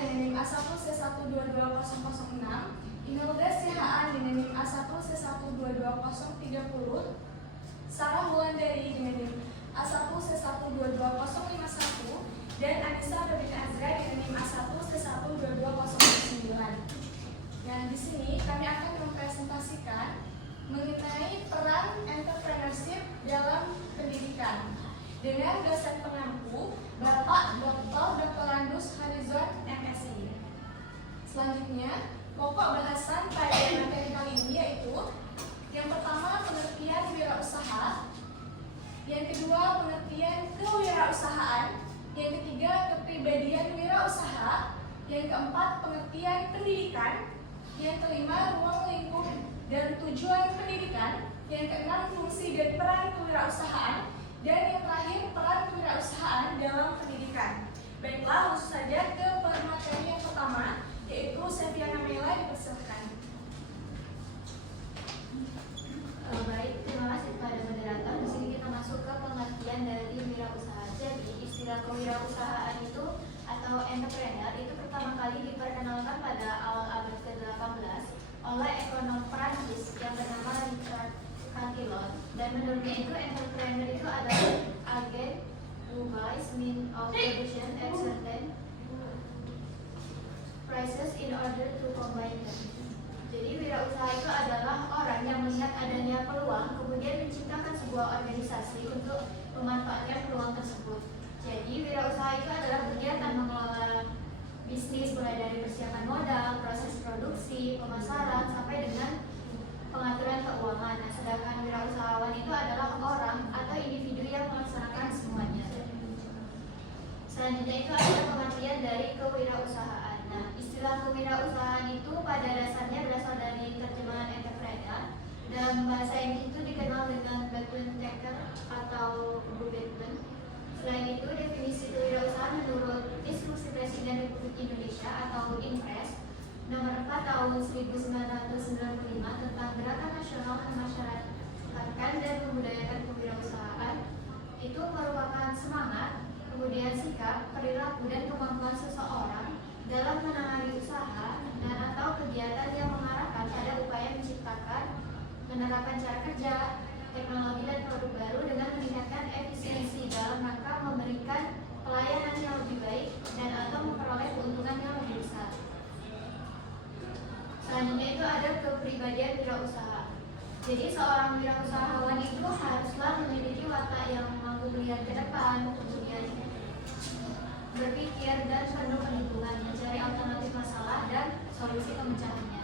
dengan NIM A1C1220006, Imelda CHA dengan NIM A1C1220030, Sarah Wulandari dengan NIM A1C1220051, dan Anissa Rabin Azra dengan NIM A1C12209. Nah, di sini kami akan mempresentasikan mengenai peran entrepreneurship dalam pendidikan dengan dosen pengampu Bapak Dr. Landus Harizon MSI. Selanjutnya, pokok bahasan pada materi kali ini yaitu yang pertama pengertian wirausaha, yang kedua pengertian kewirausahaan, yang ketiga kepribadian wirausaha, yang keempat pengertian pendidikan, yang kelima ruang lingkup dan tujuan pendidikan, yang keenam fungsi dan peran kewirausahaan, dan yang terakhir peran kewirausahaan dalam pendidikan. Baiklah, langsung saja ke materi yang pertama, yaitu Septiana Mela, dipersilakan. Baik, terima kasih kepada moderator. Di sini kita masuk ke pengertian dari wirausaha. Jadi, istilah kewirausahaan itu atau entrepreneur itu pertama kali diperkenalkan pada awal abad ke-18 oleh ekonom Prancis yang bernama Richard Cantillon. Dan menurutnya itu entrepreneur itu adalah agen who buys means of production at certain prices in order to combine them. Jadi wirausaha itu adalah orang yang melihat adanya peluang kemudian menciptakan sebuah organisasi untuk memanfaatkan peluang tersebut. Jadi wirausaha itu adalah kegiatan mengelola bisnis mulai dari persiapan modal, proses produksi, pemasaran sampai dengan pengaturan keuangan. Nah, sedangkan wirausahawan itu adalah orang atau individu yang melaksanakan semuanya. Selanjutnya itu ada pengertian dari kewirausahaan. Nah, istilah kewirausahaan itu pada dasarnya berasal dari terjemahan entrepreneur. Dalam bahasa Inggris itu dikenal dengan Bateman Taker atau Bateman. Selain itu, definisi kewirausahaan menurut Instruksi Presiden Republik Indonesia atau Inpres nomor 4 tahun 1995 tentang Gerakan Nasional Kemasyarakatan dan Membudayakan Kewirausahaan itu merupakan semangat, kemudian sikap, perilaku, dan kemampuan seseorang dalam menangani usaha dan atau kegiatan yang mengarahkan pada upaya menciptakan, menerapkan cara kerja, teknologi dan produk baru dengan meningkatkan efisiensi dalam rangka memberikan pelayanan yang lebih baik dan atau memperoleh keuntungan yang lebih besar. Selanjutnya itu ada kepribadian wirausaha. Jadi seorang wirausahawan itu haruslah memiliki watak yang mampu melihat ke depan, kemudian berpikir dan penuh perhitungan, mencari alternatif masalah dan solusi pemecahannya.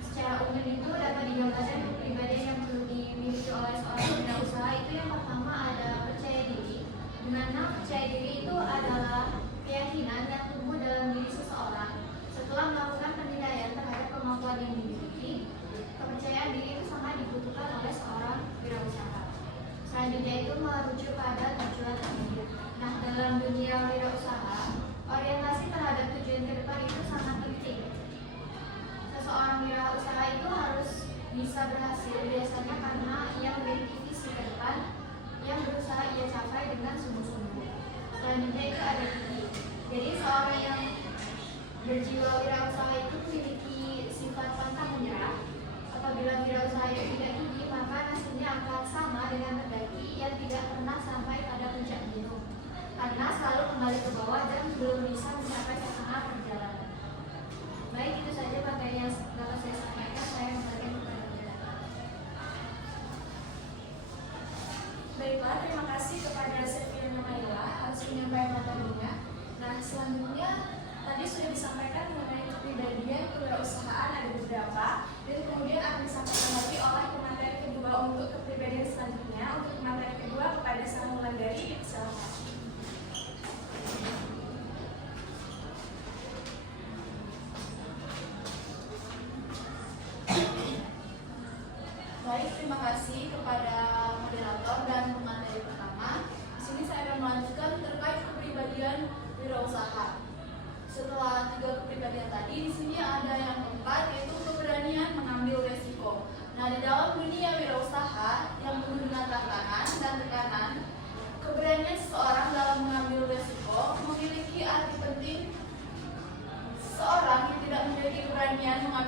Secara umum itu dapat digambarkan kepribadian yang perlu dimiliki oleh seorang wirausaha itu yang pertama ada percaya diri, di mana percaya diri itu adalah keyakinan yang tumbuh dalam diri seseorang setelah melakukan penilaian terhadap kemampuan yang dimiliki. Kepercayaan diri itu sangat dibutuhkan oleh seorang wirausaha. Selanjutnya itu merujuk pada tujuan akhir. Nah, dalam dunia wirausaha, orientasi terhadap tujuan ke depan itu sangat penting. Seseorang wirausaha itu harus bisa berhasil biasanya karena ia memiliki visi ke depan yang berusaha ia capai dengan sungguh-sungguh. Selanjutnya itu ada gigi. Jadi seorang yang berjiwa wirausaha itu memiliki sifat pantang menyerah. Apabila wirausaha itu tidak gigi, maka nasibnya akan sama dengan pendaki yang tidak pernah sampai pada puncak gunung, karena selalu kembali ke bawah dan belum bisa mencapai ke tengah perjalanan. Baik, itu saja materi yang dapat saya sampaikan. Saya kembali kepada moderator. Baiklah, terima kasih kepada Septiana Mela atas penyampaian materinya. Nah, selanjutnya tadi sudah disampaikan mengenai kepribadian kewirausahaan ada beberapa, dan kemudian akan disampaikan lagi oleh pemateri kedua untuk kepribadian selanjutnya. Untuk pemateri kedua kepada Sarah Wulandari, silakan. Baik, terima kasih kepada moderator dan pemateri pertama. Di sini saya akan melanjutkan terkait kepribadian wirausaha. Setelah 3 kepribadian tadi, di sini ada yang keempat, yaitu keberanian mengambil resiko. Nah, di dalam dunia wirausaha yang penuh dengan tantangan dan tekanan, keberanian seseorang dalam mengambil resiko memiliki arti penting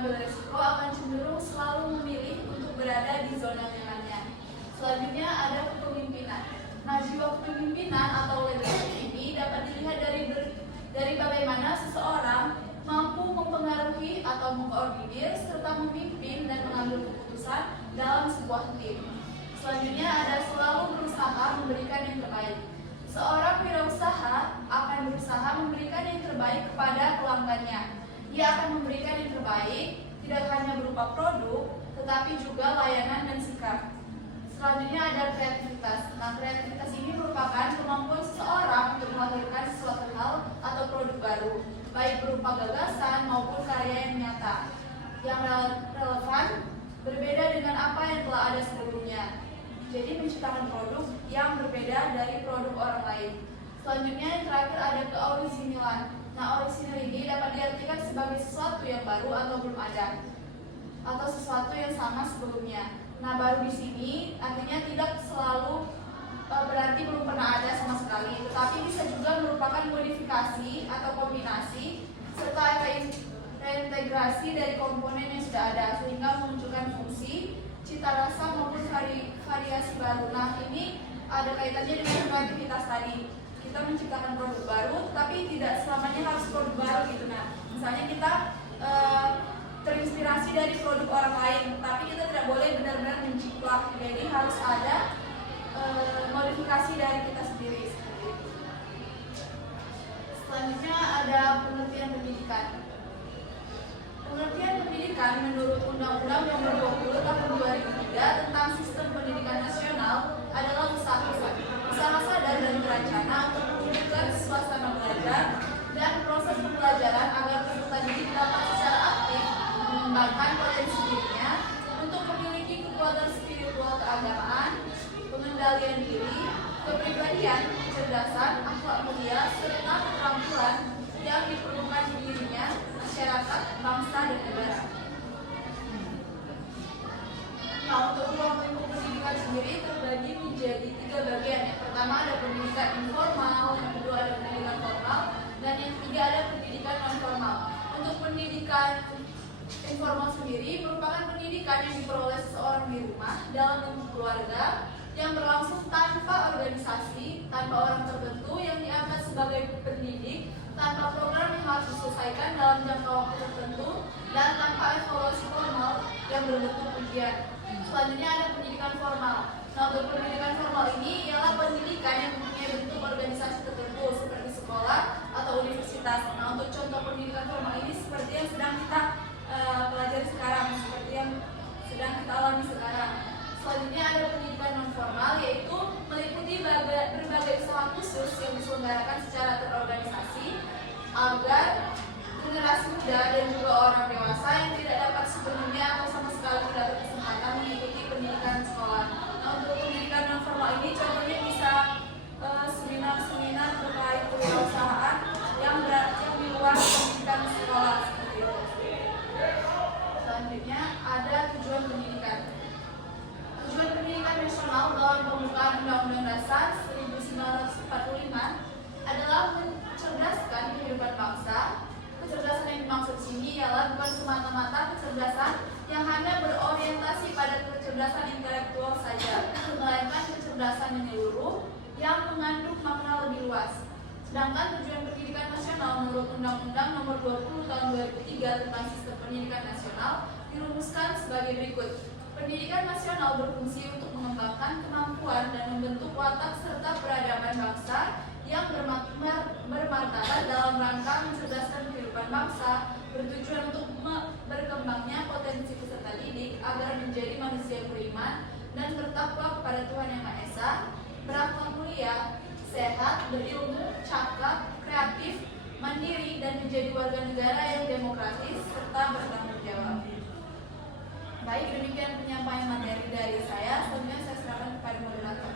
mengambil risiko akan cenderung selalu memilih untuk berada di zona nyamannya. Selanjutnya ada kepemimpinan. Nah, jiwa kepemimpinan atau leadership ini dapat dilihat dari bagaimana seseorang mampu mempengaruhi atau mengkoordinir serta memimpin dan mengambil keputusan dalam sebuah tim. Selanjutnya ada selalu berusaha memberikan yang terbaik. Seorang wirausaha akan berusaha memberikan yang terbaik kepada pelanggannya. Ia akan memberikan yang terbaik tidak hanya berupa produk, tetapi juga layanan dan sikap. Selanjutnya ada kreativitas. Nah, kreativitas ini merupakan kemampuan seseorang untuk melahirkan sesuatu hal atau produk baru, baik berupa gagasan maupun karya yang nyata, yang relevan, berbeda dengan apa yang telah ada sebelumnya. Jadi menciptakan produk yang berbeda dari produk orang lain. Selanjutnya yang terakhir ada keoriginalan. Nah, original ini dapat diartikan sebagai sesuatu yang baru atau belum ada, atau sesuatu yang sama sebelumnya. Nah, baru di sini artinya tidak selalu berarti belum pernah ada sama sekali, tetapi bisa juga merupakan modifikasi atau kombinasi serta reintegrasi dari komponen yang sudah ada sehingga memunculkan fungsi, cita rasa maupun variasi baru. Nah, ini ada kaitannya dengan kreativitas tadi. Kita menciptakan produk baru, tapi tidak selamanya harus produk baru gitu. Nah, misalnya kita terinspirasi dari produk orang lain, tapi kita tidak boleh benar-benar menjiplak. Jadi harus ada modifikasi dari kita sendiri seperti itu. Selanjutnya ada pengertian pendidikan. Pengertian pendidikan menurut Undang-Undang Nomor 20 Tahun 2003 tentang Sistem Pendidikan Nasional adalah usaha sadar dan berencana untuk mewujudkan suasana belajar dan proses pembelajaran agar peserta didik dapat secara aktif mengembangkan potensi dirinya untuk memiliki kekuatan spiritual keagamaan, pengendalian diri, kepribadian, kecerdasan, akhlak mulia, serta keterampilan yang diperlukan di dirinya, masyarakat, bangsa, dan negara. Nah, untuk ruang lingkup pendidikan sendiri terbagi menjadi 3 bagian. Yang pertama ada pendidikan informal, yang kedua ada pendidikan formal, dan yang ketiga ada pendidikan non formal. Untuk pendidikan informal sendiri merupakan pendidikan yang diperoleh seseorang di rumah dalam lingkup keluarga yang berlangsung tanpa organisasi, tanpa orang tertentu yang diangkat sebagai pendidik, tanpa program yang harus diselesaikan dalam jangka waktu tertentu, dan tanpa evaluasi formal yang berbentuk ujian. Selanjutnya ada pendidikan formal. Nah, untuk pendidikan formal ini ialah pendidikan yang mempunyai bentuk organisasi tertentu seperti sekolah atau universitas. Nah, untuk contoh pendidikan formal ini seperti yang sedang kita pelajari sekarang, seperti yang sedang kita alami sekarang. Selanjutnya ada pendidikan non formal, yaitu meliputi berbagai usaha khusus yang diselenggarakan secara terorganisasi agar generasi muda dan juga orang dewasa yang tidak dapat sepenuhnya atau sama sekali tidak berkesempatan mengikuti pendidikan sekolah. Nah, untuk pendidikan non formal ini contohnya bisa seminar-seminar terkait kewirausahaan yang di luar pendidikan sekolah seperti itu. Selanjutnya ada tujuan pendidikan. Tujuan pendidikan nasional dalam pembukaan Undang-Undang Dasar 1945 adalah mencerdaskan kehidupan bangsa. Kecerdasan yang dimaksud sini ialah bukan semata-mata kecerdasan yang hanya berorientasi pada kecerdasan intelektual saja, melainkan kecerdasan yang menyeluruh yang mengandung makna lebih luas. Sedangkan tujuan pendidikan nasional menurut Undang-Undang Nomor 20 Tahun 2003 tentang Sistem Pendidikan Nasional dirumuskan sebagai berikut. Pendidikan nasional berfungsi untuk mengembangkan kemampuan dan membentuk watak serta peradaban bangsa yang bermartabat dalam rangka mencerdaskan kehidupan bangsa, bertujuan untuk berkembangnya potensi peserta didik agar menjadi manusia yang beriman dan bertakwa kepada Tuhan Yang Maha Esa, berakhlak mulia, sehat, berilmu, cakap, kreatif, mandiri, dan menjadi warga negara yang demokratis serta bertanggung jawab. Baik, demikian penyampaian materi dari saya. Selanjutnya saya serahkan kepada moderator.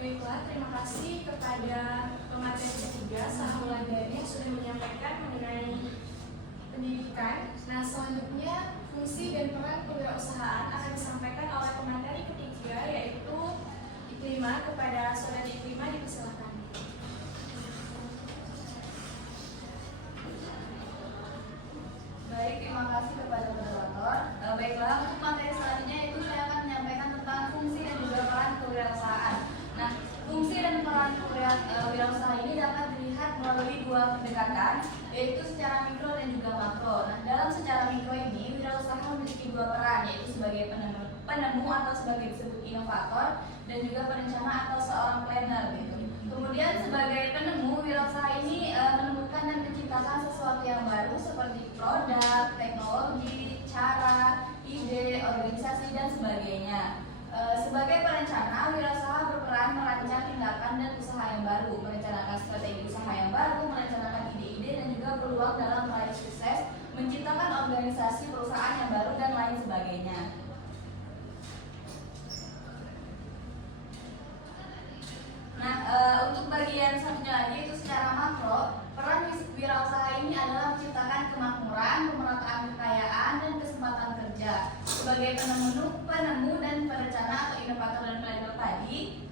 Baiklah, terima kasih kepada pemateri ketiga Sahuladani yang sudah menyampaikan mengenai pendidikan. Nah, selanjutnya fungsi dan peran kewirausahaan akan disampaikan oleh pemateri ketiga, yaitu Iklima. Kepada Saudari Iklima dipersilakan. yaitu secara mikro dan juga makro. Nah, dalam secara mikro ini, wirausaha memiliki dua peran, yaitu sebagai penemu atau sebagai disebut inovator, dan juga perencana atau seorang planner gitu. Kemudian sebagai penemu, wirausaha ini menemukan dan menciptakan sesuatu yang baru seperti produk, teknologi, cara, ide, organisasi, dan sebagainya. Sebagai perencana, wirausaha berperan merancang tindakan dan usaha yang baru, merencanakan strategi usaha yang baru, merencanakan ide-ide dan juga peluang dalam meraih sukses, menciptakan organisasi perusahaan yang baru, dan lain sebagainya. Nah, untuk bagian selanjutnya lagi itu secara makro, peran wirausaha ini adalah menciptakan kemakmuran, pemerataan kekayaan, dan kesempatan kerja. Sebagai penemu dan perencana atau inovator dan planner tadi,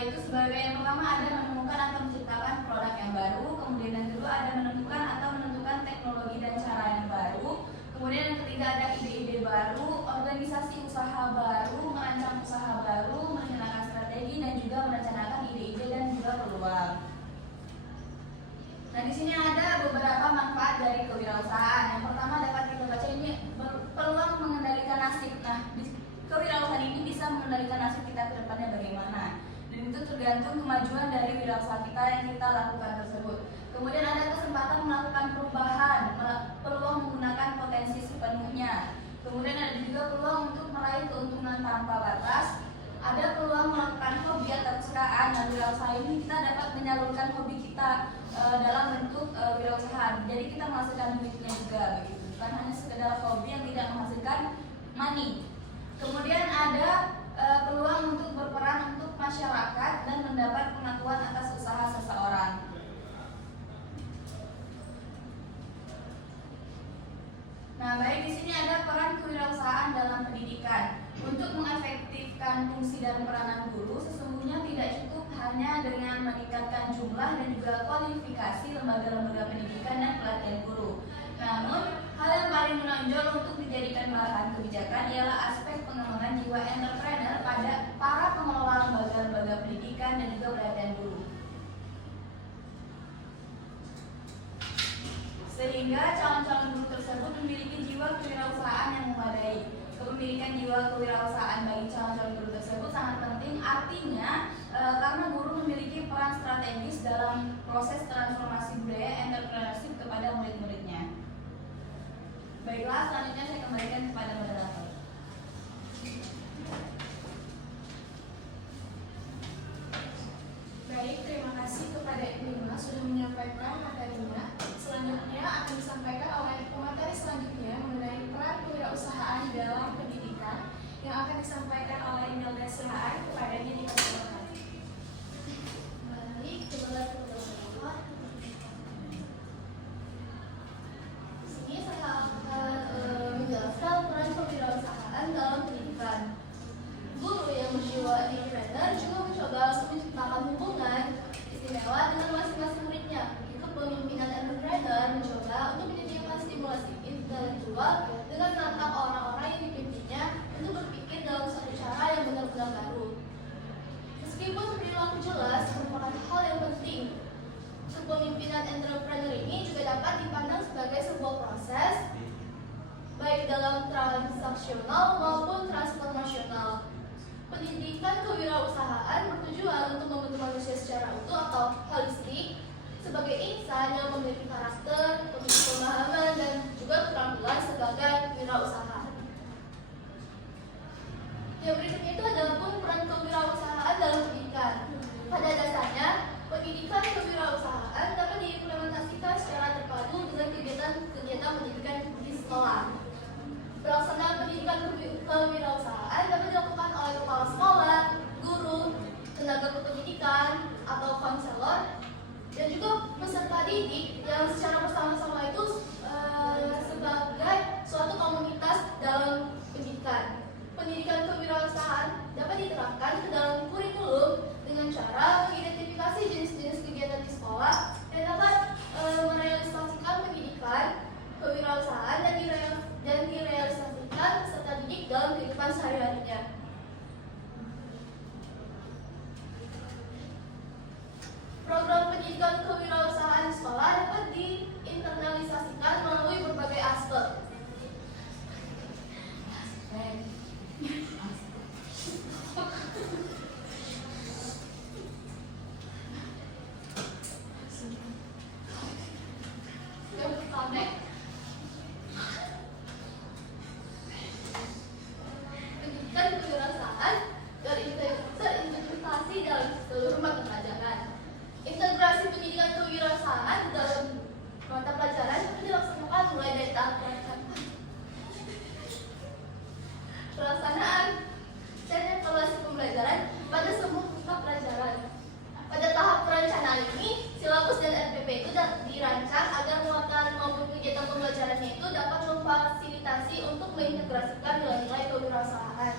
yaitu sebagai yang pertama ada menemukan atau menciptakan produk yang baru, kemudian yang kedua ada menemukan atau menentukan teknologi dan cara yang baru, kemudian yang ketiga ada ide-ide baru, organisasi usaha baru, merancang usaha baru, merencanakan strategi, dan juga merencanakan ide-ide dan juga peluang. Nah, di sini ada beberapa manfaat dari kewirausahaan. Yang pertama dapat kita baca ini peluang mengendalikan nasib. Nah, kewirausahaan ini bisa mengendalikan nasib kita ke depannya bagaimana. Dan itu tergantung kemajuan dari wirausaha kita yang kita lakukan tersebut. Kemudian ada kesempatan melakukan perubahan, peluang menggunakan potensi sepenuhnya. Kemudian ada juga peluang untuk meraih keuntungan tanpa batas. Ada peluang melakukan hobi atau kesukaan. Nah, wirausaha ini kita dapat menyalurkan hobi kita dalam bentuk wirausaha. Jadi kita menghasilkan duitnya juga begitu. Bukan hanya sekedar hobi yang tidak menghasilkan money. Kemudian ada peluang untuk berperan untuk masyarakat dan mendapat pengakuan atas usaha seseorang. Nah, baik, di sini ada peran kewirausahaan dalam pendidikan. Untuk mengefektifkan fungsi dan peranan guru, sesungguhnya tidak cukup hanya dengan meningkatkan jumlah dan juga kualifikasi lembaga-lembaga pendidikan dan pelatihan guru. Namun, hal yang paling menonjol untuk dijadikan bahan kebijakan ialah aspek pengembangan jiwa entrepreneur pada para pengelola lembaga-lembaga pendidikan dan juga pelatihan guru. Sehingga calon-calon guru tersebut memiliki jiwa kewirausahaan yang memadai. Kepemilikan jiwa kewirausahaan bagi calon-calon guru tersebut sangat penting, artinya karena guru memiliki peran strategis dalam proses transformasi budaya entrepreneurship kepada murid-muridnya. Baiklah, selanjutnya saya kembalikan kepada moderator. Baik, terima kasih kepada Ibu Ima sudah menyampaikan materinya. Selanjutnya akan disampaikan oleh pemateri selanjutnya mengenai peran kewirausahaan dalam pendidikan yang akan disampaikan oleh Imelda Sihaan. Kepadanya dipersilakan. Baik, teman-teman. Di sini saya akan menjelaskan peran kewirausahaan dalam pendidikan. Guru yang berjiwa entrepreneur juga mencoba untuk menciptakan hubungan istimewa dengan masing-masing muridnya. Kepemimpinan entrepreneur mencoba untuk menyediakan stimulasi intelektual dengan menantang orang-orang yang dipimpinnya untuk berpikir dalam satu cara yang benar-benar baru. Meskipun perilaku jelas merupakan hal yang penting, kepemimpinan entrepreneur ini juga dapat dipandang sebagai sebuah proses baik dalam transaksional maupun transformasional. Pendidikan kewirausahaan bertujuan untuk membentuk manusia secara utuh atau holistik sebagai insan yang memiliki karakter, memiliki pemahaman, dan juga keterampilan sebagai wirausaha. Yang berikutnya itu adalah pun peran kewirausahaan dalam pendidikan. Pada dasarnya, pendidikan kewirausahaan dapat diimplementasikan secara terpadu dengan kegiatan-kegiatan pendidikan di sekolah. Pelaksanaan pendidikan kewirausahaan dapat dilakukan oleh kepala sekolah, guru, tenaga kependidikan, atau konselor, dan juga peserta didik yang secara bersama-sama itu sebagai suatu komunitas dalam pendidikan. Pendidikan kewirausahaan dapat diterapkan ke dalam kurikulum dengan cara mengidentifikasi jenis-jenis kegiatan di sekolah dan dapat merealisasikan pendidikan kewirausahaan dan direalisasikan peserta didik dalam kehidupan sehari-harinya. Program mengintegrasikan nilai-nilai kewirausahaan.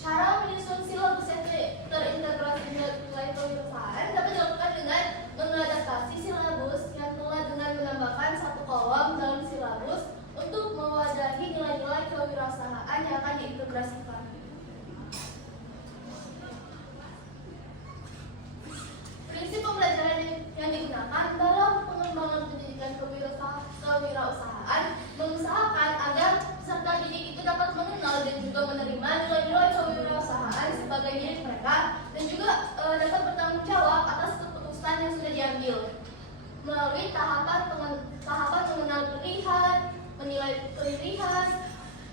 Cara menyusun silabus yang terintegrasi nilai kewirausahaan dapat dilakukan dengan mengadaptasi silabus yang telah dengan menambahkan satu kolom dalam silabus untuk mewadahi nilai-nilai kewirausahaan yang akan diintegrasikan. Prinsip pembelajaran yang digunakan dalam pengembangan pendidikan kewirausahaan mengusahakan agar peserta didik itu dapat mengenal dan juga menerima nilai-nilai kewirausahaan sebagai diri mereka dan juga dapat bertanggung jawab atas keputusan yang sudah diambil melalui tahapan mengenal pilihan, menilai pilihan,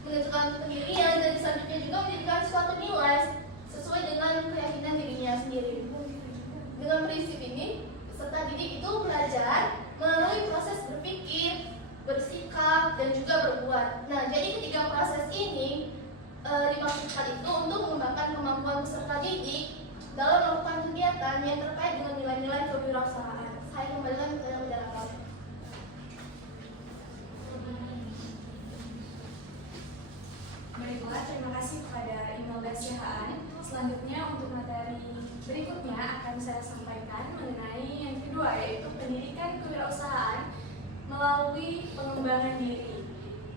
menentukan pendirian, dan selanjutnya juga menjadikan suatu nilai sesuai dengan keyakinan dirinya sendiri. Dengan prinsip ini, peserta didik itu belajar melalui proses berpikir, bersikap, dan juga berbuat. Nah, jadi ketiga proses ini dimaksudkan itu untuk mengembangkan kemampuan peserta didik dalam melakukan kegiatan yang terkait dengan nilai-nilai kewirausahaan. Saya kembalikan ke moderator. Baiklah, terima kasih kepada Imelda Sihaan. Selanjutnya untuk materi berikutnya akan saya sampaikan mengenai yang kedua, yaitu pendidikan kewirausahaan melalui pengembangan diri.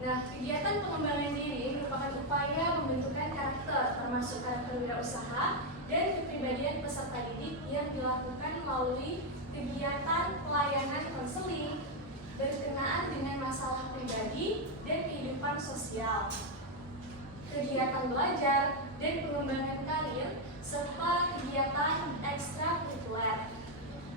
Nah, kegiatan pengembangan diri merupakan upaya pembentukan karakter, termasuk karakter wirausaha dan kepribadian peserta didik yang dilakukan melalui kegiatan pelayanan konseling berkenaan dengan masalah pribadi dan kehidupan sosial, kegiatan belajar dan pengembangan karir, serta kegiatan ekstrakurikuler.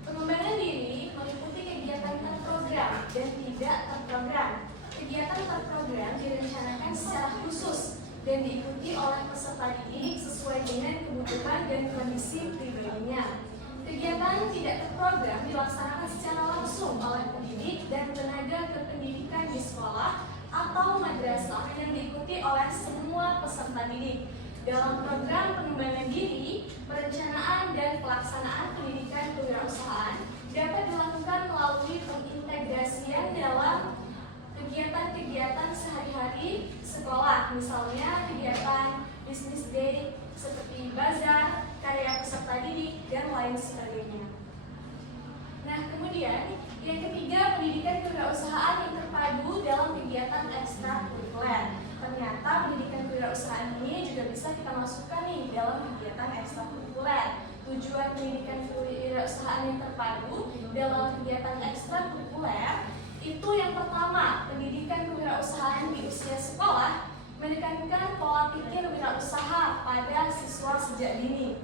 Pengembangan diri meliputi kegiatan terprogram dan tidak terprogram. Kegiatan terprogram direncanakan secara khusus dan diikuti oleh peserta didik sesuai dengan kebutuhan dan kondisi pribadinya. Kegiatan tidak terprogram dilaksanakan secara langsung oleh pendidik dan tenaga kependidikan di sekolah atau madrasah yang diikuti oleh semua peserta didik. Dalam program pengembangan diri, perencanaan dan pelaksanaan pendidikan kewirausahaan dapat dilakukan melalui pengintegrasian dalam kegiatan-kegiatan sehari-hari sekolah, misalnya kegiatan business day seperti bazar, karya peserta didik, dan lain sebagainya. Nah, kemudian yang ketiga, pendidikan kewirausahaan yang terpadu dalam kegiatan ekstrakurikuler. Ternyata pendidikan kewirausahaan ini juga bisa kita masukkan nih dalam kegiatan ekstrakurikuler. Tujuan pendidikan kewirausahaan yang terpadu dalam kegiatan ekstrakurikuler itu yang pertama, pendidikan kewirausahaan di usia sekolah menekankan pola pikir wirausaha pada siswa sejak dini.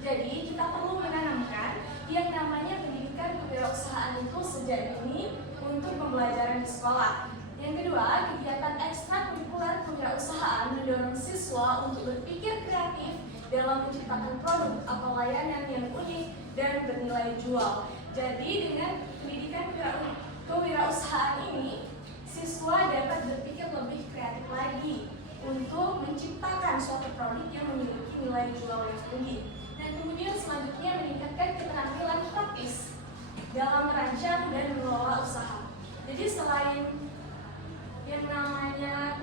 Jadi kita perlu menanamkan yang namanya pendidikan kewirausahaan itu sejak dini untuk pembelajaran di sekolah. Yang kedua, kegiatan ekstrakurikuler kewirausahaan mendorong siswa untuk berpikir kreatif dalam menciptakan produk atau layanan yang unik dan bernilai jual. Jadi dengan pendidikan kewirausahaan ini, siswa dapat berpikir lebih kreatif lagi untuk menciptakan suatu produk yang memiliki nilai jual yang tinggi. Dan kemudian selanjutnya meningkatkan keterampilan praktis dalam merancang dan mengelola usaha. Jadi selain yang namanya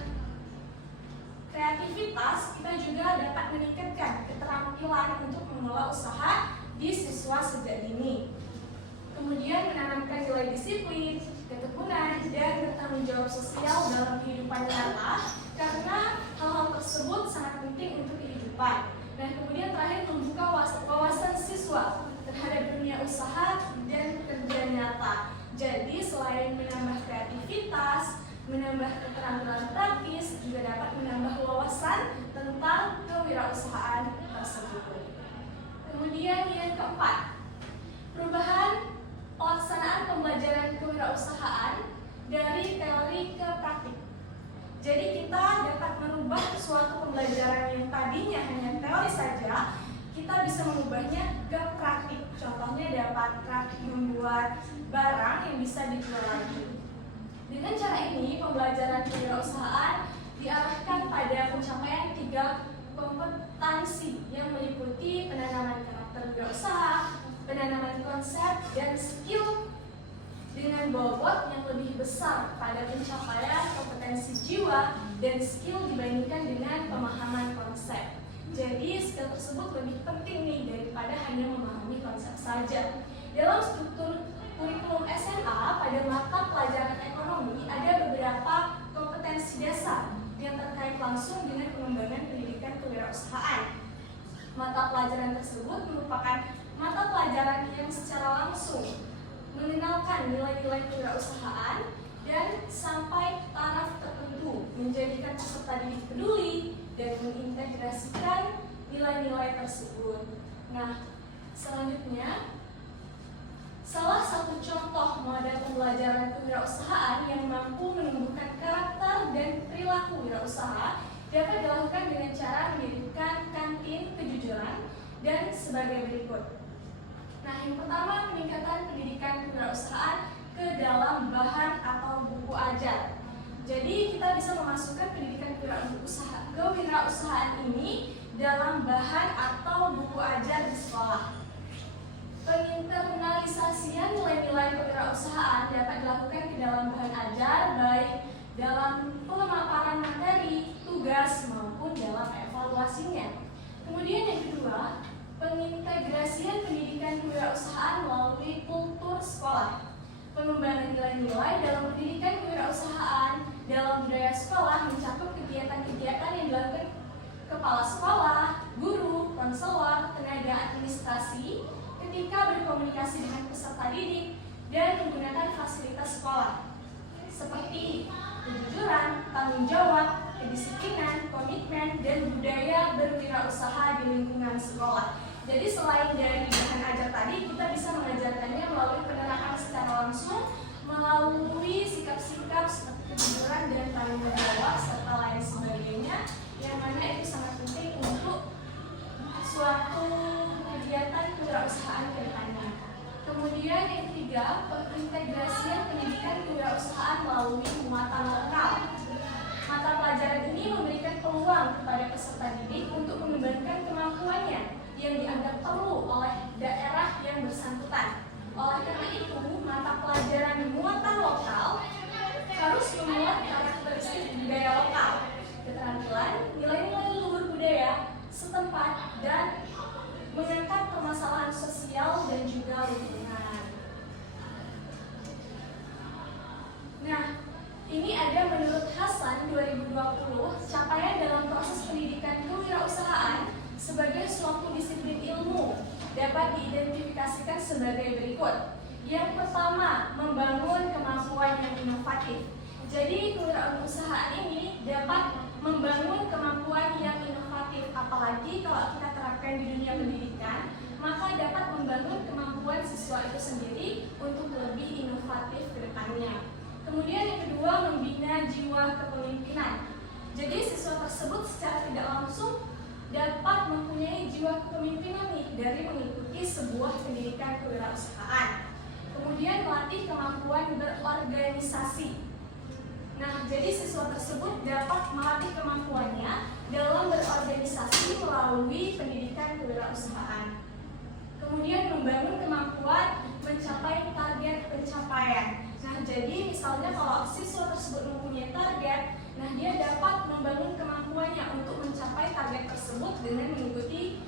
kreativitas, kita juga dapat meningkatkan keterampilan untuk mengelola usaha di siswa sejak dini. Kemudian menanamkan nilai disiplin, ketekunan, dan bertanggung jawab sosial dalam kehidupan nyata, karena hal-hal tersebut sangat penting untuk kehidupan. Nah, kemudian terakhir membuka wawasan siswa terhadap dunia usaha dan kerja nyata. Jadi selain menambah kreativitas, menambah keterampilan praktis, juga dapat menambah wawasan tentang kewirausahaan tersebut. Kemudian yang keempat, perubahan pelaksanaan pembelajaran kewirausahaan dari teori ke praktik. Jadi kita dapat merubah suatu pembelajaran yang tadinya hanya teori saja, kita bisa mengubahnya ke praktik. Contohnya dapat praktik membuat barang yang bisa dijual lagi. Dengan cara ini, pembelajaran kewirausahaan diarahkan pada pencapaian 3 kompetensi yang meliputi penanaman karakter wirausaha, penanaman konsep, dan skill dengan bobot yang lebih besar pada pencapaian kompetensi jiwa, dan skill dibandingkan dengan pemahaman konsep. Jadi skill tersebut lebih penting nih daripada hanya memahami konsep saja. Dalam struktur kurikulum SMA pada mata pelajaran ekonomi ada beberapa kompetensi dasar yang terkait langsung dengan pengembangan pendidikan kewirausahaan. Mata pelajaran tersebut merupakan mata pelajaran yang secara langsung mengenalkan nilai-nilai kewirausahaan dan sampai taraf tertentu menjadikan peserta didik peduli dan mengintegrasikan nilai-nilai tersebut. Nah, selanjutnya salah satu contoh model pembelajaran kewirausahaan yang mampu menumbuhkan karakter dan perilaku wirausaha dapat dilakukan dengan cara mendirikan kantin kejujuran dan sebagai berikut. Nah, yang pertama, peningkatan pendidikan kewirausahaan ke dalam bahan atau buku ajar. Jadi kita bisa memasukkan pendidikan kewirausahaan ini dalam bahan atau buku ajar di sekolah. Penginternalisasian nilai-nilai kewirausasahaan dapat dilakukan ke dalam bahan ajar, baik dalam pemaparan materi, tugas, maupun dalam evaluasinya. Kemudian yang kedua, pengintegrasian pendidikan kewirausahaan melalui kultur sekolah. Pengembangan nilai-nilai dalam pendidikan kewirausahaan dalam budaya sekolah mencakup kegiatan-kegiatan yang dilakukan kepala sekolah, guru, konselor, tenaga administrasi ketika berkomunikasi dengan peserta didik dan menggunakan fasilitas sekolah seperti kejujuran, tanggung jawab, kedisiplinan, komitmen, dan budaya berwirausaha di lingkungan sekolah. Jadi selain dari bahan ajar tadi, kita bisa mengajarkannya melalui penerapan secara langsung, melalui sikap-sikap seperti kejujuran dan tanggung jawab serta lain sebagainya, yang mana itu sangat penting untuk suatu kegiatan kewirausahaan ke depannya. Kemudian yang ketiga, pengintegrasian pendidikan kewirausahaan melalui muatan lokal. Mata pelajaran ini memberikan peluang kepada peserta didik untuk mengembangkan kemampuannya yang dianggap perlu oleh daerah yang bersangkutan. Oleh karena itu, mata pelajaran muatan lokal harus memuat karakteristik budaya lokal, keterampilan, nilai-nilai luhur budaya setempat, dan mengangkat permasalahan sosial dan juga lingkungan. Nah, ini ada menurut Hasan 2020 capaian dalam proses pendidikan kewirausahaan sebagai suatu disiplin ilmu dapat diidentifikasikan sebagai berikut. Yang pertama, membangun kemampuan yang inovatif. Jadi kewirausahaan ini dapat membangun kemampuan yang inovatif, apalagi kalau kita terapkan di dunia pendidikan, maka dapat membangun kemampuan siswa itu sendiri untuk lebih inovatif ke depannya. Kemudian yang kedua, membina jiwa kepemimpinan. Jadi siswa tersebut secara tidak langsung dapat mempunyai jiwa kepemimpinan nih dari mengikuti sebuah pendidikan kewirausahaan. Kemudian melatih kemampuan berorganisasi. Nah, jadi siswa tersebut dapat melatih kemampuannya dalam berorganisasi melalui pendidikan kewirausahaan. Kemudian membangun kemampuan mencapai target pencapaian. Nah, jadi misalnya kalau siswa tersebut mempunyai target, nah dia dapat membangun kemampuannya untuk mencapai target tersebut dengan mengikuti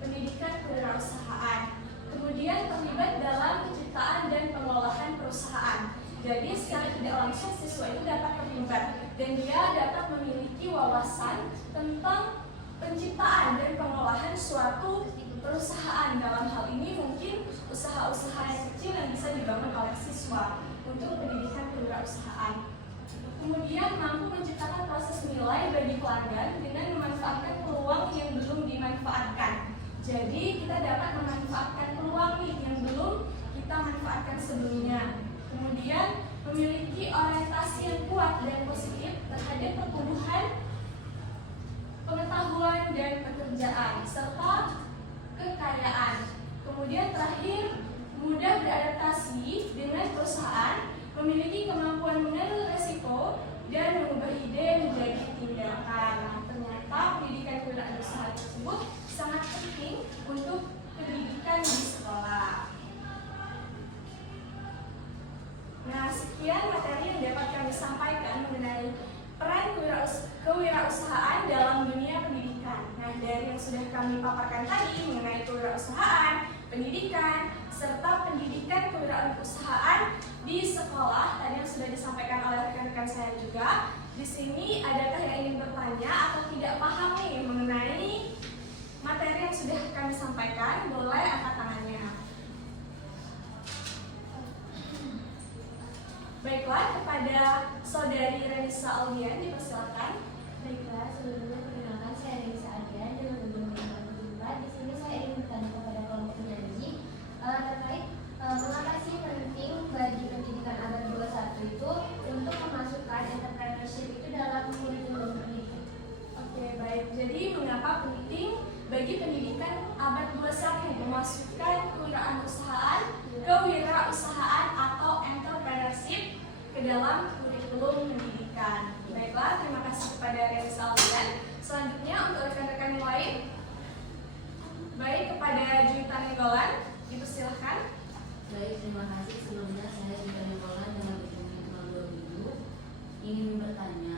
pendidikan kewirausahaan. Kemudian terlibat dalam penciptaan dan pengolahan perusahaan. Jadi secara tidak langsung siswa itu dapat terlibat dan dia dapat memiliki wawasan tentang penciptaan dan pengolahan suatu perusahaan. Dalam hal ini mungkin usaha-usaha yang kecil yang bisa dibangun oleh siswa untuk pendidikan kewirausahaan. Kemudian mampu menciptakan proses nilai bagi pelanggan dengan memanfaatkan peluang yang belum dimanfaatkan. Jadi kita dapat memanfaatkan peluang yang belum kita manfaatkan sebelumnya. Kemudian memiliki orientasi yang kuat dan positif terhadap pertumbuhan, pengetahuan dan pekerjaan serta kekayaan. Kemudian terakhir, mudah beradaptasi dengan perusahaan, memiliki kemampuan mengambil resiko dan mengubah ide menjadi tindakan. Nah, ternyata pendidikan kewirausahaan tersebut sangat penting untuk pendidikan di sekolah. Nah, sekian materi yang dapat kami sampaikan mengenai peran kewirausahaan dalam dunia pendidikan. Nah, dari yang sudah kami paparkan tadi mengenai kewirausahaan, pendidikan, serta pendidikan kewirausahaan di sekolah, tadi yang sudah disampaikan oleh rekan-rekan saya juga. Di sini adakah yang ingin bertanya atau tidak paham nih mengenai materi yang sudah kami sampaikan? Boleh angkat tangannya. Baiklah, kepada Saudari Renisa Aldian dipersilakan. Baiklah, sebelumnya perkenalkan saya Renisa Aldian dengan berbagai berjumpa. Di sini saya ingin bertanya kepada kelompok penyanyi terkait mengapa sih penting bagi pendidikan abad 21 itu untuk memasukkan entrepreneurship itu dalam kurikulum pendidikan. Oke, baik. Jadi mengapa penting bagi pendidikan abad 21 memasukkan kewirausahaan atau entrepreneurship ke dalam kurikulum pendidikan? Baiklah, terima kasih kepada Renisa Aldian. Selanjutnya untuk rekan-rekan yang lain. Baik, kepada Juwita Nenggolan, dipersilahkan. Baik, terima kasih. Sebelumnya saya juga Nenggolan dengan berjumpa ingin bertanya,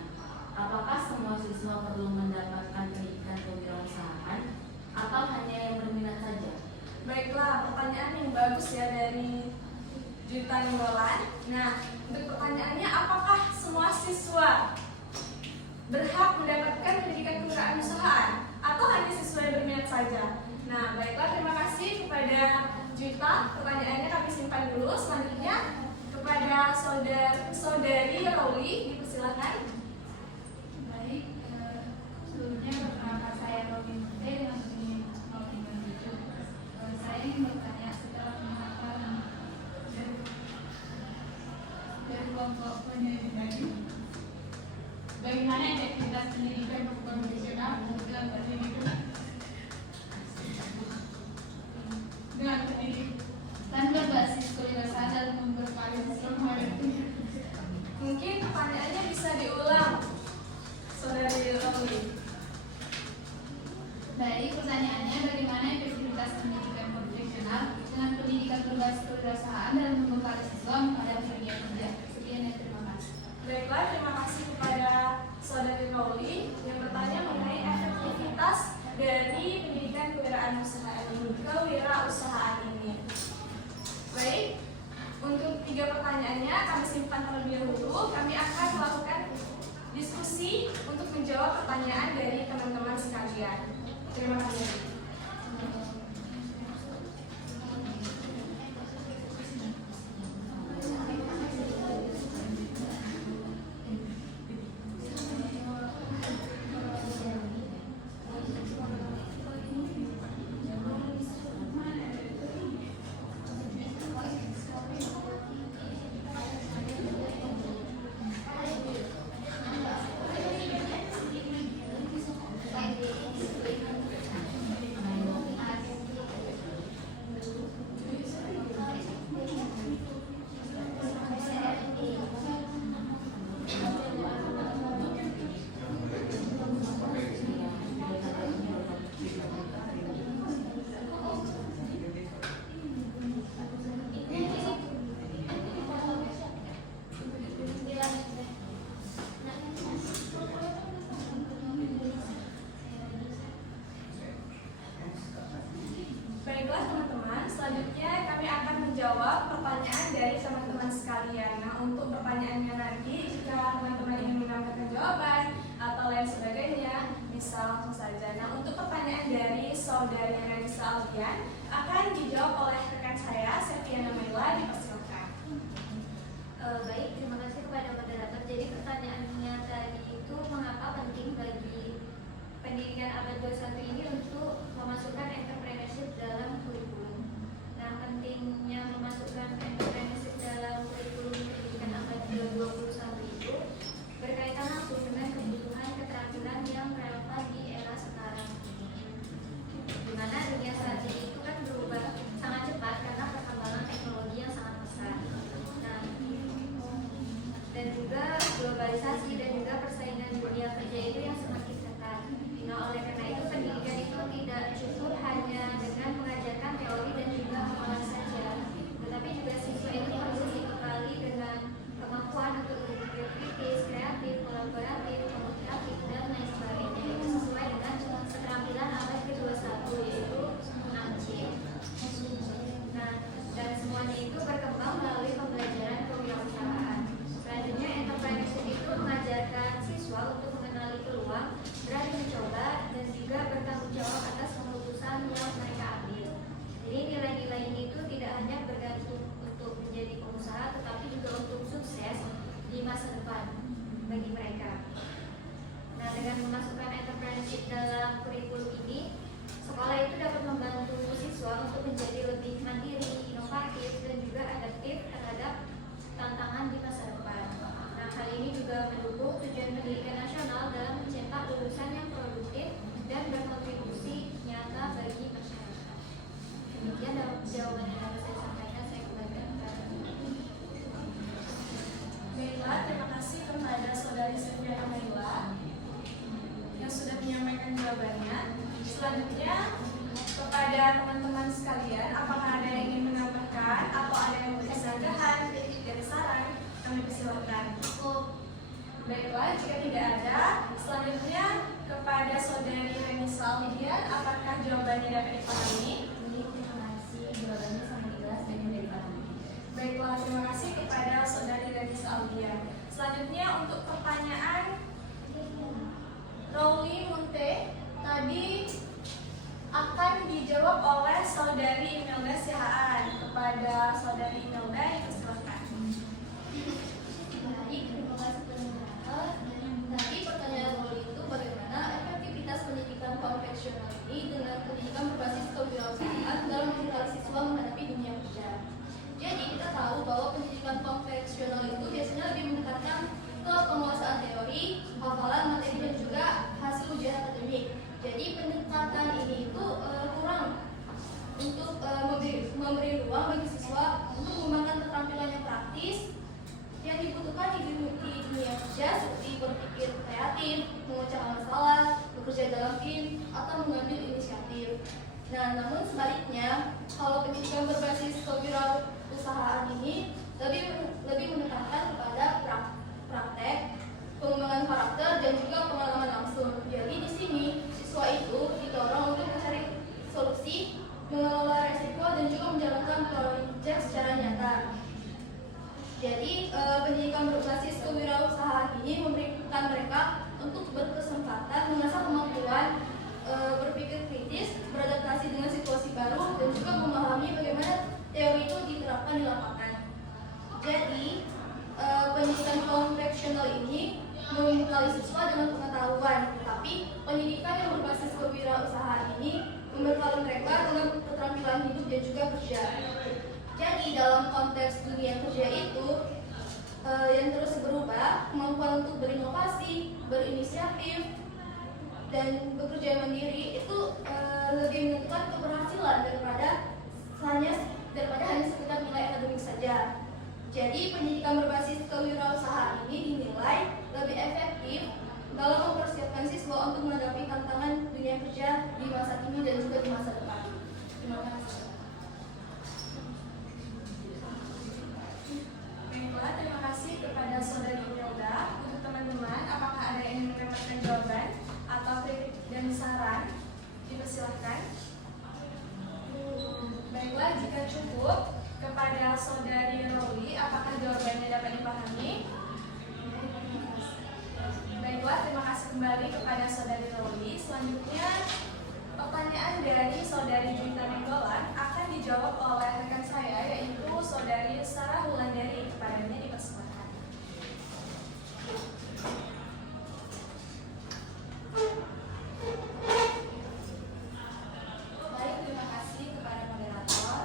apakah semua siswa perlu mendapatkan pendidikan kewirausahaan atau hanya yang berminat saja? Baiklah, pertanyaan yang bagus ya dari Juwita Nenggolan. Nah, untuk pertanyaannya, apakah semua siswa berhak mendapatkan pendidikan kewirausahaan atau hanya siswa yang berminat saja? Nah, baiklah, terima kasih kepada Juwita. Pertanyaannya kami simpan dulu. Selanjutnya kepada Saudari Rowli, dipersilakan. Baik, sebelumnya perkenalkan saya Robin Mute dengan begini saya ingin bertanya setelah mendengarkan dari kelompok penyanyi tadi, bagaimana efektivitas pendidikan konvensional dengan pendidikan berbasis kewirausahaan dalam berkualitas menghadapi. Mungkin pertanyaannya bisa diulang, Saudari Rowli. Baik, pertanyaannya bagaimana efektivitas pendidikan konvensional dengan pendidikan berbasis kewirausahaan dalam membekali siswa menghadapi dunia kerja. Sekian dan terima kasih. Baiklah, terima kasih kepada Saudari Rowli yang bertanya mengenai efektivitas dari pendidikan kewirausahaan ini. Baik, untuk 3 pertanyaannya kami simpan terlebih dahulu. Kami akan melakukan diskusi untuk menjawab pertanyaan dari teman-teman sekalian. Terima kasih. Baiklah teman-teman, selanjutnya kami akan menjawab pertanyaan dari teman-teman sekalian. Nah, untuk pertanyaannya nanti, jika teman-teman ingin menambahkan jawaban atau lain sebagainya, bisa langsung saja. Nah, untuk pertanyaan dari Saudari Renisa Aldian akan dijawab oleh rekan saya, Septiana Maila, dipersilakan. Baik, terima kasih kepada moderator. Jadi pertanyaannya tadi itu mengapa penting bagi pendidikan abad 21 ini untuk memasukkan entrepreneurship dalam kurikulum. Nah, pentingnya memasukkan entrepreneurship dalam kurikulum pendidikan abad 21 itu berkaitan langsung dengan kebutuhan keterampilan yang relevan di era sekarang. Di mana dunia saat ini itu kan berubah sangat cepat karena perkembangan teknologi yang sangat pesat. jawabannya. Selanjutnya, kepada teman-teman sekalian, apakah ada yang ingin menambahkan atau ada yang memberi sanggahan, kritik, dan saran? Kami persilakan. Baiklah, jika tidak ada, selanjutnya kepada saudari Renisa Alfian, apakah jawabannya dapat dipahami? Terima kasih, jawabannya sangat jelas dan mudah dipahami. Baiklah, terima kasih kepada saudari Renisa Alfian. Selanjutnya untuk pertanyaan Rowli Munte tadi akan dijawab oleh saudari Imelda Sihaan. Kepada saudari Imelda, dipersilakan. Baik, terima kasih pendengar. Tadi pertanyaan Roli itu bagaimana efektivitas pendidikan konvensional ini dengan pendidikan berbasis kewirausahaan dalam mengenal siswa menghadapi dunia kerja. Jadi kita tahu bahwa pendidikan konvensional itu biasanya lebih mendekatkan ke penguasaan teori, hafalan materi dan juga hasil ujian akademik. Jadi pendekatan ini itu kurang untuk memberi ruang bagi siswa untuk mengembangkan keterampilan yang praktis yang dibutuhkan di dunia kerja seperti berpikir kreatif, memecahkan masalah, bekerja dalam tim, atau mengambil inisiatif. Nah, namun sebaliknya, kalau pendidikan berbasis kewirausahaan ini lebih menekankan kepada praktek, pengembangan karakter dan juga pengalaman langsung. Jadi di sini siswa itu didorong untuk mencari solusi, mengelola resiko dan juga menjalankan project secara nyata. Jadi pendidikan berbasis kewirausahaan ini memberikan mereka untuk berkesempatan mengasah kemampuan berpikir kritis, beradaptasi dengan situasi baru dan juga memahami bagaimana teori itu diterapkan di lapangan. Jadi pendidikan konvensional ini membekali siswa dengan pengetahuan, tetapi pendidikan yang berbasis kewirausahaan ini membekali mereka dengan keterampilan hidup dan juga kerja. Jadi dalam konteks dunia kerja itu yang terus berubah, kemampuan untuk berinovasi, berinisiatif, dan bekerja mandiri itu lebih menentukan keberhasilan daripada hanya sekedar nilai akademik saja. Jadi pendidikan berbasis kewirausahaan ini dinilai lebih efektif dalam mempersiapkan siswa untuk menghadapi tantangan dunia kerja di masa kini dan juga di masa depan. Terima kasih. Baiklah, terima kasih kepada saudari Imelda. Untuk teman-teman, apakah ada yang ingin menambahkan jawaban atau kritik dan saran? Dipersilahkan. Baiklah, jika cukup, kepada saudari Rowli, apakah jawabannya dapat dipahami? Baiklah, terima kasih kembali kepada saudari Rowli. Selanjutnya, pertanyaan dari saudari Juwita Menggolan akan dijawab oleh rekan saya, yaitu saudari Sarah Wulandari. Kepadanya dipersilakan. Baik, terima kasih kepada moderator.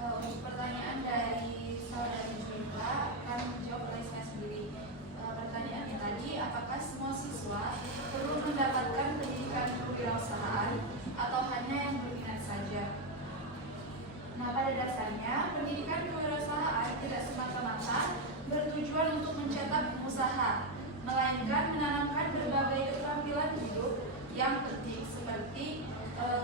Untuk pertanyaan dari saudari Juwita akan dijawab oleh saya sendiri. Pertanyaannya tadi, apakah semua siswa perlu mendapatkan pendidikan kewirausahaan atau hanya yang berminat saja? Nah, pada dasarnya pendidikan kewirausahaan tidak semata-mata bertujuan untuk mencetak pengusaha, melainkan menanamkan berbagai keterampilan hidup yang penting seperti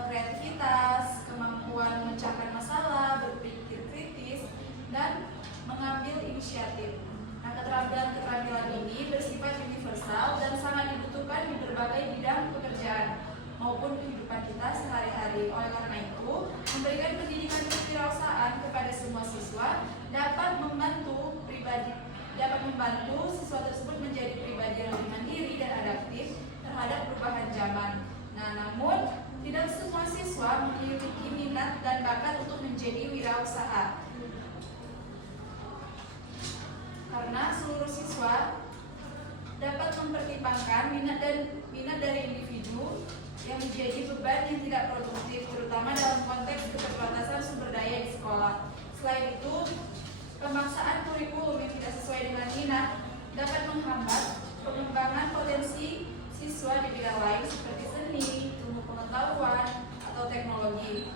kreativitas, kemampuan memecahkan masalah, berpikir kritis, dan mengambil inisiatif. Nah, keterampilan ini bersifat universal dan sangat dibutuhkan di berbagai bidang pekerjaan maupun kehidupan kita sehari-hari. Oleh karena itu, memberikan pendidikan kewirausahaan kepada semua siswa dapat membantu siswa tersebut menjadi pribadi yang lebih mandiri dan adaptif terhadap perubahan zaman. Nah, namun tidak semua siswa memiliki minat dan bakat untuk menjadi wirausaha. Karena seluruh siswa dapat mempertimbangkan minat dari individu yang menjadi beban yang tidak produktif, terutama dalam konteks keterbatasan sumber daya di sekolah. Selain itu, pemaksaan kurikulum yang tidak sesuai dengan minat dapat menghambat pengembangan potensi siswa di bidang lain seperti seni, ilmu pengetahuan, atau teknologi.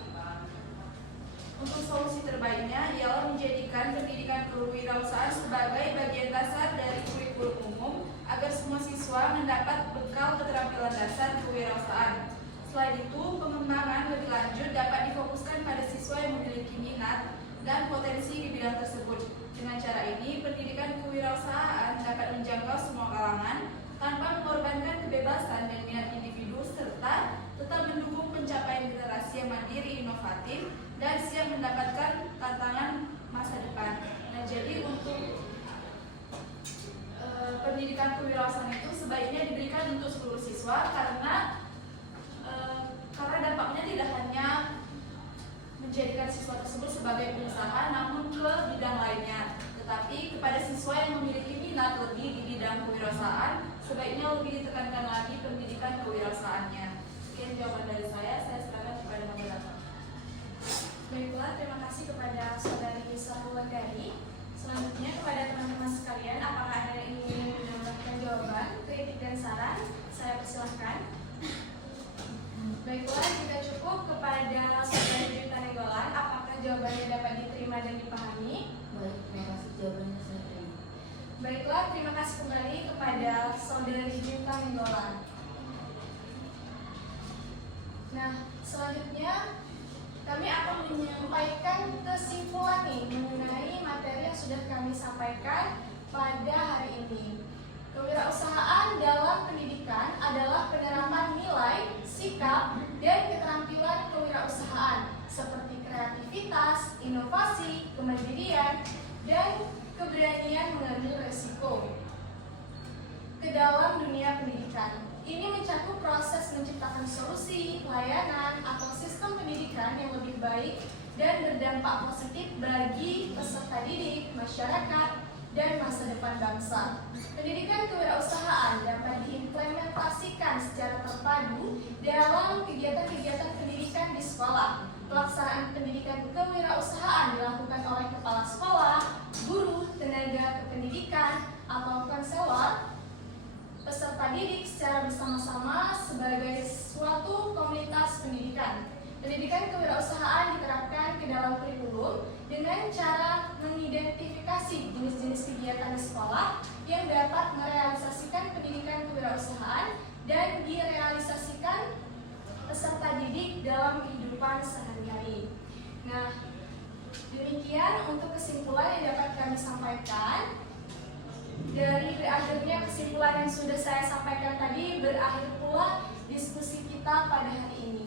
Untuk solusi terbaiknya ialah menjadikan pendidikan kewirausahaan sebagai bagian dasar dari kurikulum umum agar semua siswa mendapat bekal keterampilan dasar kewirausahaan. Selain itu, pengembangan lebih lanjut dapat difokuskan pada siswa yang memiliki minat dan potensi di bidang tersebut. Dengan cara ini, pendidikan kewirausahaan dapat menjangkau semua kalangan tanpa mengorbankan kebebasan dan minat individu serta tetap mendukung pencapaian generasi yang mandiri, inovatif, dan siap mendapatkan tantangan masa depan. Nah, jadi untuk pendidikan kewirausahaan itu sebaiknya diberikan untuk seluruh siswa karena dampaknya tidak hanya menjadikan siswa tersebut sebagai pengusaha, namun ke bidang lainnya. Tetapi kepada siswa yang memiliki minat lebih di bidang kewirausahaan, sebaiknya lebih ditekankan lagi pendidikan kewirausahaannya. Sekian jawaban dari saya serahkan kepada moderator. Baiklah, terima kasih kepada Saudari Sahulagari. Selanjutnya kepada teman-teman sekalian, apakah ada yang ingin mendapatkan jawaban, kritik dan saran? Saya persilahkan. Baiklah, jika cukup kepada Saudari Juwita Nenggolan, apakah jawabannya dapat diterima dan dipahami? Baik, terima kasih, jawabannya saya terima. Baiklah, terima kasih kembali kepada Saudari Juwita Nenggolan. Nah, selanjutnya kami akan menyampaikan kesimpulan nih mengenai materi yang sudah kami sampaikan pada hari ini. Kewirausahaan dalam pendidikan adalah penerapan nilai, sikap, dan keterampilan kewirausahaan seperti kreativitas, inovasi, kemandirian, dan keberanian mengambil resiko ke dalam dunia pendidikan. Ini mencakup proses menciptakan solusi, layanan, atau sistem pendidikan yang lebih baik dan berdampak positif bagi peserta didik, masyarakat, dan masa depan bangsa. Pendidikan kewirausahaan dapat diimplementasikan secara terpadu dalam kegiatan-kegiatan pendidikan di sekolah. Pelaksanaan pendidikan kewirausahaan dilakukan oleh kepala sekolah, guru, tenaga kependidikan, atau konselor, peserta didik secara bersama-sama sebagai suatu komunitas pendidikan. Pendidikan kewirausahaan diterapkan ke dalam kurikulum dengan cara mengidentifikasi jenis-jenis kegiatan di sekolah yang dapat merealisasikan pendidikan kewirausahaan dan direalisasikan peserta didik dalam kehidupan sehari-hari. Nah, demikian untuk kesimpulan yang dapat kami sampaikan. Dari berakhirnya kesimpulan yang sudah saya sampaikan tadi, berakhir pula diskusi kita pada hari ini.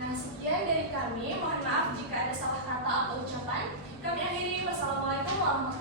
Nah, sekian dari kami. Mohon maaf jika ada salah kata atau ucapan. Kami akhiri. Wassalamualaikum warahmatullahi wabarakatuh.